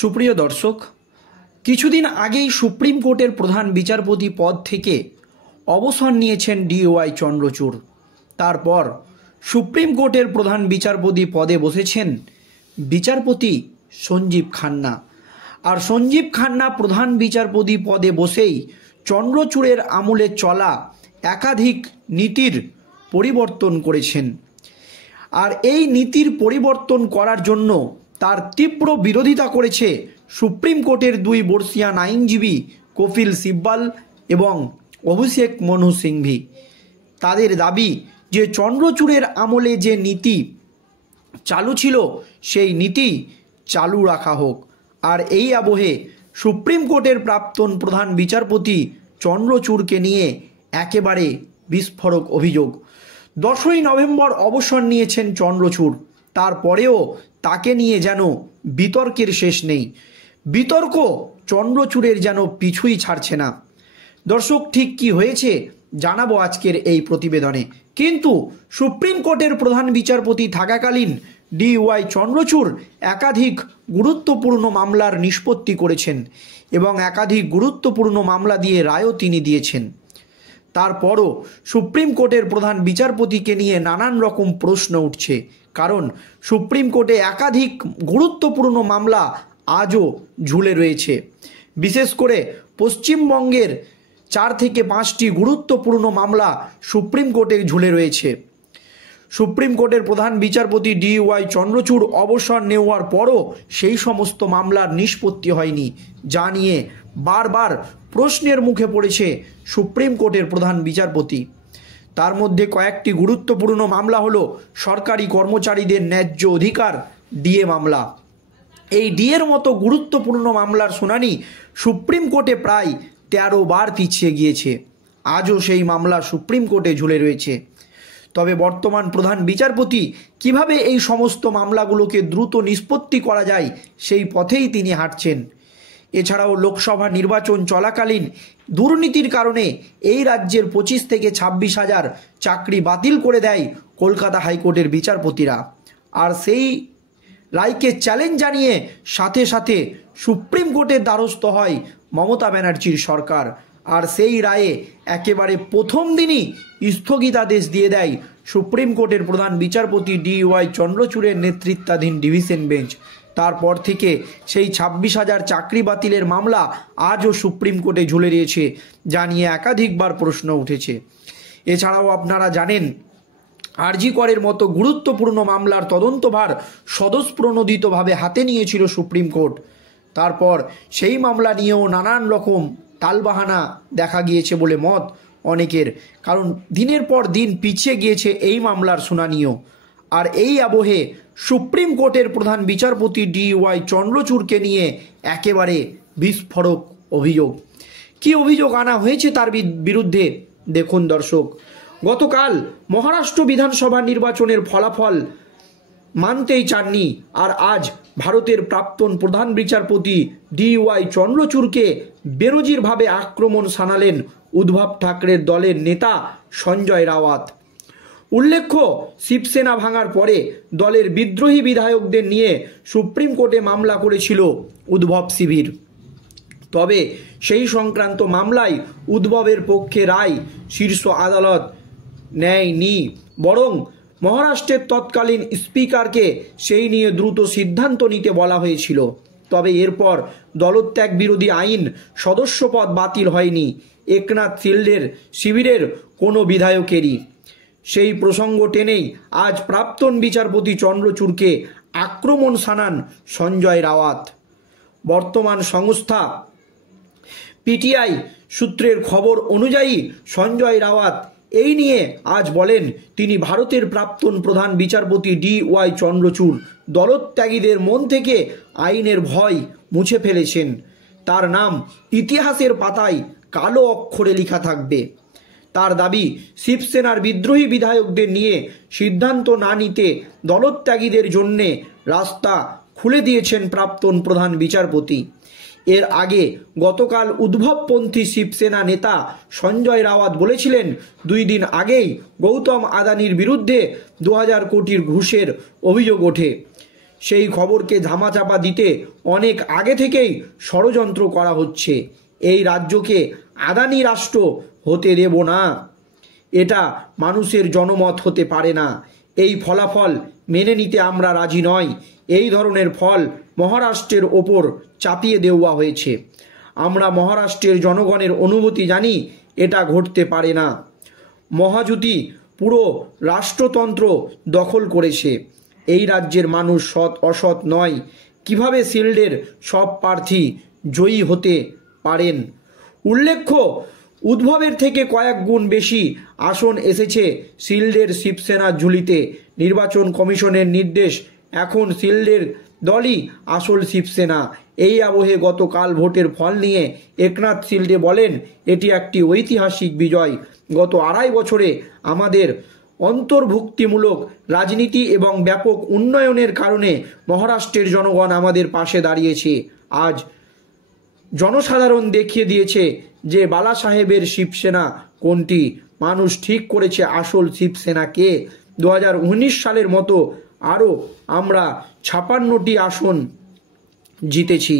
সুপ্রিয় দর্শক, কিছুদিন আগেই সুপ্রিম কোর্টের প্রধান বিচারপতি পদ থেকে অবসর নিয়েছেন ডিওয়াই চন্দ্রচূড়। তারপর সুপ্রিম কোর্টের প্রধান বিচারপতি পদে বসেছেন বিচারপতি সঞ্জীব খান্না। আর সঞ্জীব খান্না প্রধান বিচারপতি পদে বসেই চন্দ্রচূড়ের আমলে চলা একাধিক নীতির পরিবর্তন করেছেন। আর এই নীতির পরিবর্তন করার জন্য তার তীব্র বিরোধিতা করেছে সুপ্রিম কোর্টের দুই বর্ষীয়ান আইনজীবী কপিল সিব্বাল এবং অভিষেক মনু সিংভি। তাদের দাবি যে চন্দ্রচূড়ের আমলে যে নীতি চালু ছিল সেই নীতি চালু রাখা হোক। আর এই আবহে সুপ্রিম কোর্টের প্রাক্তন প্রধান বিচারপতি চন্দ্রচূড়কে নিয়ে একেবারে বিস্ফোরক অভিযোগ। 10ই নভেম্বর অবসর নিয়েছেন চন্দ্রচূড়, তারপরেও তাকে নিয়ে যেন বিতর্কের শেষ নেই। বিতর্ক চন্দ্রচূড়ের যেন পিছুই ছাড়ছে না। দর্শক, ঠিক কি হয়েছে জানাবো আজকের এই প্রতিবেদনে। কিন্তু সুপ্রিম কোর্টের প্রধান বিচারপতি থাকাকালীন ডিওয়াই চন্দ্রচূড় একাধিক গুরুত্বপূর্ণ মামলার নিষ্পত্তি করেছেন এবং একাধিক গুরুত্বপূর্ণ মামলা দিয়ে রায়ও তিনি দিয়েছেন। তারপরও সুপ্রিম কোর্টের প্রধান বিচারপতিকে নিয়ে নানান রকম প্রশ্ন উঠছে, কারণ সুপ্রিম কোর্টে একাধিক গুরুত্বপূর্ণ মামলা আজও ঝুলে রয়েছে। বিশেষ করে পশ্চিমবঙ্গের 4 থেকে 5টি গুরুত্বপূর্ণ মামলা সুপ্রিম কোর্টে ঝুলে রয়েছে। সুপ্রিম কোর্টের প্রধান বিচারপতি ডিওয়াই চন্দ্রচূড় অবসর নেওয়ার পরও সেই সমস্ত মামলার নিষ্পত্তি হয়নি, যা নিয়ে বারবার প্রশ্নের মুখে পড়েছে সুপ্রিম কোর্টের প্রধান বিচারপতি। তার মধ্যে কয়েকটি গুরুত্বপূর্ণ মামলা হলো সরকারি কর্মচারীদের ন্যায্য অধিকার ডিএ মামলা। এই ডিএর মতো গুরুত্বপূর্ণ মামলার শুনানি সুপ্রিম কোর্টে প্রায় 13 বার পিছিয়ে গিয়েছে। আজও সেই মামলা সুপ্রিম কোর্টে ঝুলে রয়েছে। তবে বর্তমান প্রধান বিচারপতি কিভাবে এই সমস্ত মামলাগুলোকে দ্রুত নিষ্পত্তি করা যায় সেই পথেই তিনি হাঁটছেন। এছাড়াও লোকসভা নির্বাচন চলাকালীন দুর্নীতির কারণে এই রাজ্যের 25 থেকে 26 হাজার চাকরি বাতিল করে দেয় কলকাতা হাইকোর্টের বিচারপতিরা। আর সেই রায়কে চ্যালেঞ্জ জানিয়ে সাথে সাথে সুপ্রিম কোর্টের দ্বারস্থ হয় মমতা ব্যানার্জির সরকার। আর সেই রায়ে একেবারে প্রথম দিনই স্থগিতাদেশ দিয়ে দেয় সুপ্রিম কোর্টের প্রধান বিচারপতি ডিওয়াই চন্দ্রচূড়ের নেতৃত্বাধীন ডিভিশন বেঞ্চ। তারপর থেকে সেই 26 হাজার চাকরি বাতিলের মামলা আজও সুপ্রিম কোর্টে ঝুলে রয়েছে, যা নিয়ে একাধিকবার প্রশ্ন উঠেছে। এছাড়াও আপনারা জানেন, আরজি করের মতো গুরুত্বপূর্ণ মামলার তদন্তভার স্বতঃপ্রণোদিতভাবে হাতে নিয়েছিল সুপ্রিম কোর্ট। তারপর সেই মামলা নিয়েও নানান রকম টালবাহানা দেখা গিয়েছে বলে মত অনেকের, কারণ দিনের পর দিন পিছিয়ে গিয়েছে এই মামলার শুনানিও। আর এই আবহে সুপ্রিম কোর্টের প্রধান বিচারপতি ডিওয়াই চন্দ্রচূড়কে নিয়ে একেবারে বিস্ফোরক অভিযোগ। কি অভিযোগ আনা হয়েছে তার বিরুদ্ধে দেখুন দর্শক। গতকাল মহারাষ্ট্র বিধানসভা নির্বাচনের ফলাফল মানতেই চাননি, আর আজ ভারতের প্রাক্তন প্রধান বিচারপতি ডিওয়াই চন্দ্রচূড়কে বেনজিরভাবে আক্রমণ শানালেন উদ্ধব ঠাকরের দলের নেতা সঞ্জয় রাওয়াত। উল্লেখ্য, শিবসেনা ভাঙার পরে দলের বিদ্রোহী বিধায়কদের নিয়ে সুপ্রিম কোর্টে মামলা করেছিল উদ্ধব শিবির। তবে সেই সংক্রান্ত মামলায় উদ্ধবের পক্ষে রায় শীর্ষ আদালত নেয়নি, বরং মহারাষ্ট্রের তৎকালীন স্পিকারকে সেই নিয়ে দ্রুত সিদ্ধান্ত নিতে বলা হয়েছিল। তবে এরপর দলত্যাগ বিরোধী আইন সদস্যপদ বাতিল হয়নি একনাথ শিবিরের কোনো বিধায়কেরই। সেই প্রসঙ্গ টেনেই আজ প্রাক্তন বিচারপতি চন্দ্রচূড়কে আক্রমণ শানান সঞ্জয় রাওয়াত। বর্তমান সংস্থা পিটিআই সূত্রের খবর অনুযায়ী সঞ্জয় রাওয়াত এই নিয়ে আজ বলেন, তিনি ভারতের প্রাক্তন প্রধান বিচারপতি ডিওয়াই চন্দ্রচূড় দলত্যাগীদের মন থেকে আইনের ভয় মুছে ফেলেছেন। তার নাম ইতিহাসের পাতায় কালো অক্ষরে লেখা থাকবে। তার দাবি, শিবসেনার বিদ্রোহী বিধায়কদের নিয়ে সিদ্ধান্ত না নিতে দলত্যাগীদের জন্যে রাস্তা খুলে দিয়েছেন প্রাক্তন প্রধান বিচারপতি। এর আগে গতকাল উদ্ভবপন্থী শিবসেনা নেতা সঞ্জয় রাওয়াত বলেছিলেন, 2 দিন আগেই গৌতম আদানির বিরুদ্ধে 2000 কোটির ঘুষের অভিযোগ ওঠে। সেই খবরকে ধামাচাপা দিতে অনেক আগে থেকেই ষড়যন্ত্র করা হচ্ছে। এই রাজ্যকে আদানি রাষ্ট্র হতে দেব না, এটা মানুষের জনমত হতে পারে না। এই ফলাফল মেনে নিতে আমরা রাজি নয়। এই ধরনের ফল মহারাষ্ট্রের ওপর চাপিয়ে দেওয়া হয়েছে। আমরা মহারাষ্ট্রের জনগণের অনুভূতি জানি, এটা ঘটতে পারে না। মহাজুতি পুরো রাষ্ট্রতন্ত্র দখল করেছে। এই রাজ্যের মানুষ সৎ অসৎ নয়। কিভাবে শিল্ডের সব প্রার্থী জয়ী হতে পারেন? উল্লেখ্য, উদ্ভবের থেকে কয়েক গুণ বেশি আসন এসেছে শিল্ডের শিবসেনার ঝুলিতে। নির্বাচন কমিশনের নির্দেশ, এখন শিল্ডের দলই আসল শিবসেনা। এই আবহে গতকাল ভোটের ফল নিয়ে একনাথ শিল্ডে বলেন, এটি একটি ঐতিহাসিক বিজয়। গত 2.5 বছরে আমাদের অন্তর্ভুক্তিমূলক রাজনীতি এবং ব্যাপক উন্নয়নের কারণে মহারাষ্ট্রের জনগণ আমাদের পাশে দাঁড়িয়েছে। আজ জনসাধারণ দেখিয়ে দিয়েছে যে বালা সাহেবের শিবসেনা কোনটি। মানুষ ঠিক করেছে আসল শিবসেনাকে। 2019 সালের মতো আরও আমরা 56টি আসন জিতেছি।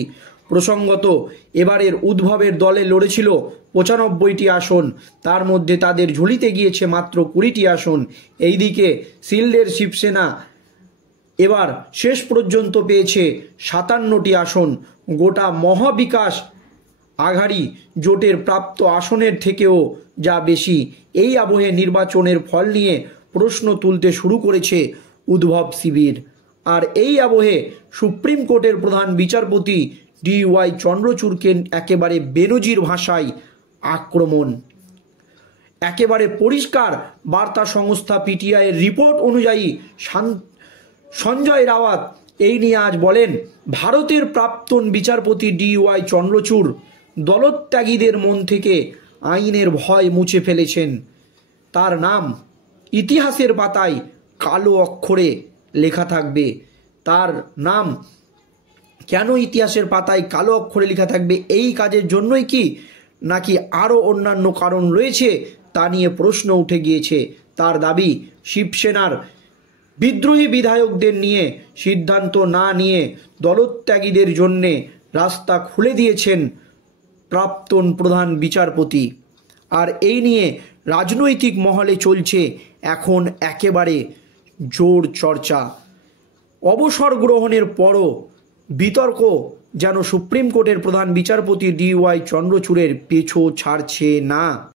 প্রসঙ্গত, এবারের উদ্ভবের দলে লড়েছিল 95টি আসন, তার মধ্যে তাদের ঝুলিতে গিয়েছে মাত্র 20টি আসন। এইদিকে শিল্ডের শিবসেনা এবার শেষ পর্যন্ত পেয়েছে 57টি আসন। গোটা মহাবিকাশ আঘাড়ি জোটের প্রাপ্ত আসনের থেকেও যা বেশি। এই আবহে নির্বাচনের ফল নিয়ে প্রশ্ন তুলতে শুরু করেছে উদ্ভব শিবির। আর এই আবহে সুপ্রিম কোর্টের প্রধান বিচারপতি DY চন্দ্রচূড়কে একেবারে বেনজির ভাষায় আক্রমণ। একেবারে পরিষ্কার বার্তা সংস্থা PTIয়ের রিপোর্ট অনুযায়ী সঞ্জয় রাওয়াত এই নিয়ে আজ বলেন, ভারতের প্রাক্তন বিচারপতি DY চন্দ্রচূড় দলত্যাগীদের মন থেকে আইনের ভয় মুছে ফেলেছেন। তার নাম ইতিহাসের পাতায় কালো অক্ষরে লেখা থাকবে। তার নাম কেন ইতিহাসের পাতায় কালো অক্ষরে লেখা থাকবে? এই কাজের জন্যই কি, নাকি আরও অন্যান্য কারণ রয়েছে? তা নিয়ে প্রশ্ন উঠে গিয়েছে। তার দাবি, শিবসেনার বিদ্রোহী বিধায়কদের নিয়ে সিদ্ধান্ত না নিয়ে দলত্যাগীদের জন্যে রাস্তা খুলে দিয়েছেন প্রাক্তন প্রধান বিচারপতি। আর এই নিয়ে রাজনৈতিক মহলে চলছে এখন একেবারে জোর চর্চা। অবসর গ্রহণের পরও বিতর্ক যেন সুপ্রিম কোর্টের প্রধান বিচারপতি DY চন্দ্রচূড়ের পিছু ছাড়ছে না।